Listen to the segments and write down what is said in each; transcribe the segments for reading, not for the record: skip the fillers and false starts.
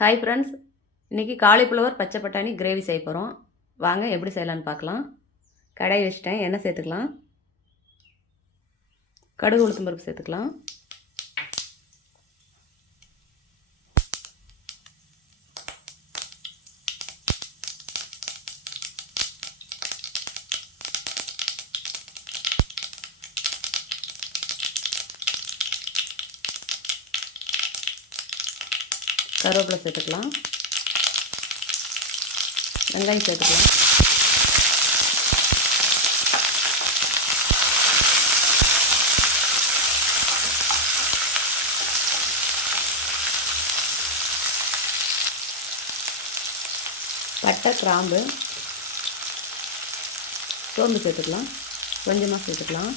Hi friends, இன்றைக்கி cauliflower பச்சை பட்டாணி கிரேவி செய்ய போகிறோம். வாங்க எப்படி செய்யலான்னு பார்க்கலாம். கடாய் வச்சுட்டேன், எண்ணெய் சேர்த்துக்கலாம். கடுகு உளுத்தம் பருப்பு சேர்த்துக்கலாம். கருவேப்பிலை சேர்த்துக்கலாம். வெங்காயம் சேர்த்துக்கலாம். பட்டை, கிராம்பு, சோம்பு சேர்த்துக்கலாம். கொஞ்சமாக சேர்த்துக்கலாம்.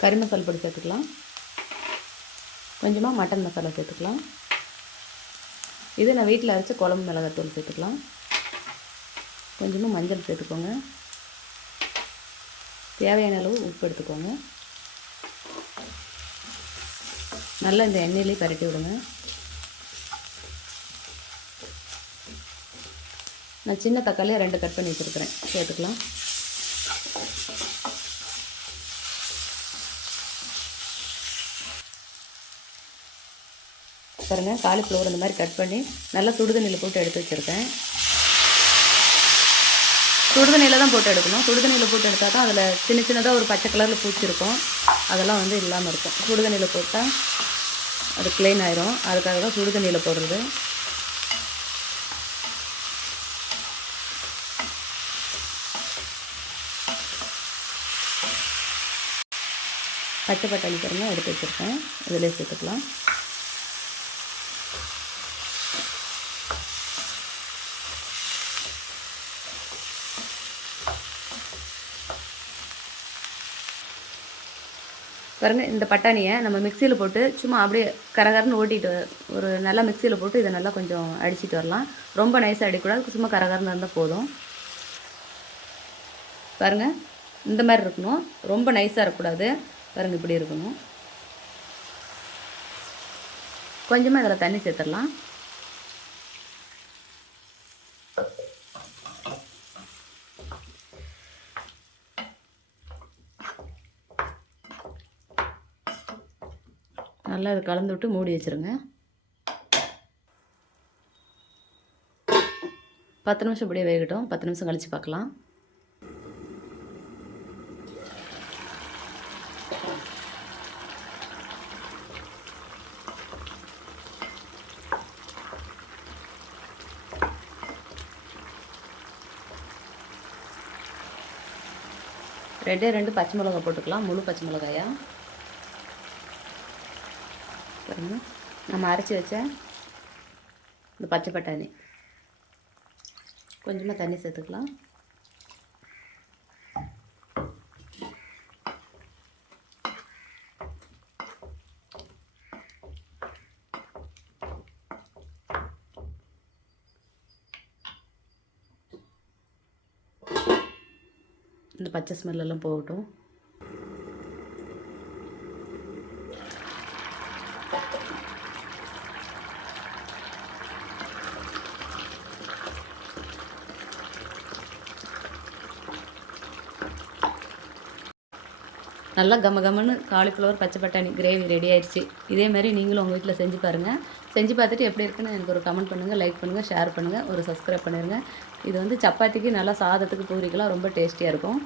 கறி மசாலா பொடி சேர்த்துக்கலாம். கொஞ்சமாக மட்டன் மசாலா சேர்த்துக்கலாம். இது நான் வீட்டில் அரைச்ச குழம்பு மிளகாத்தூள் சேர்த்துக்கலாம். கொஞ்சமாக மஞ்சள் சேர்த்துக்கோங்க. தேவையான அளவு உப்பு எடுத்துக்கோங்க. நல்லா இந்த எண்ணெயிலே பரட்டி விடுங்க. நான் சின்ன தக்காளியை 2 கட் பண்ணி வச்சுருக்கிறேன், சேர்த்துக்கலாம். பாருங்க, காலிஃப்ளவர் இந்த மாதிரி கட் பண்ணி நல்லா சுடுதண்ணியில் போட்டு எடுத்து வச்சுருக்கேன். சுடுதண்ணியில் தான் போட்டு எடுக்கணும். சுடுதண்ணியில் போட்டு எடுத்தால் தான் அதில் சின்ன சின்னதாக ஒரு பச்சை கலரில் பூச்சி இருக்கும், அதெல்லாம் வந்து இல்லாமல் இருக்கும். சுடுதண்ணியில் போட்டால் அது க்ளீன் ஆயிரும். அதுக்காக தான் சுடுதண்ணியில் போடுறது. பச்சை பட்டாணி பாருங்க எடுத்து வச்சுருக்கேன், இதிலே சேர்த்துக்கலாம். பாருங்கள், இந்த பட்டாணியை நம்ம மிக்சியில் போட்டு சும்மா அப்படியே கரகரன்னு ஓட்டிட்டு ஒரு நல்லா மிக்சியில் போட்டு இதை நல்லா கொஞ்சம் அடிச்சிட்டு வரலாம். ரொம்ப நைஸாக அடிக்கூடாது, சும்மா கரகரன்னு இருந்தால் போதும். பாருங்கள், இந்த மாதிரி இருக்கணும். ரொம்ப நைஸாக இருக்கக்கூடாது. பாருங்கள், இப்படி இருக்கணும். கொஞ்சமாக இதில் தண்ணி சேர்த்துடலாம். நல்லா இதை கலந்து விட்டு மூடி வச்சுருங்க. 10 நிமிஷம் இப்படியே வேகட்டும். 10 நிமிஷம் கழித்து பார்க்கலாம். ரெண்டே 2 பச்சை மிளகாய் போட்டுக்கலாம், முழு பச்சை மிளகாயா. பாருங்க, நம்ம அரைச்சி வச்ச இந்த பச்சை பட்டாணி, கொஞ்சமாக தண்ணி சேர்த்துக்கலாம். இந்த பச்சை ஸ்மெல்லாம் போகட்டும். நல்லா கமன்னு காலிஃப்ளவர் பச்சை பட்டாணி கிரேவி ரெடி ஆயிடுச்சு. இதே மாதிரி நீங்களும் உங்கள் வீட்டில் செஞ்சு பாருங்கள். செஞ்சு பார்த்துட்டு எப்படி இருக்குன்னு எனக்கு ஒரு கமெண்ட் பண்ணுங்கள், லைக் பண்ணுங்கள், ஷேர் பண்ணுங்கள், ஒரு சப்ஸ்கிரைப் பண்ணிடுங்க. இது வந்து சப்பாத்திக்கு நல்லா சாதத்துக்கு பூரிக்கெல்லாம் ரொம்ப டேஸ்டியாக இருக்கும்.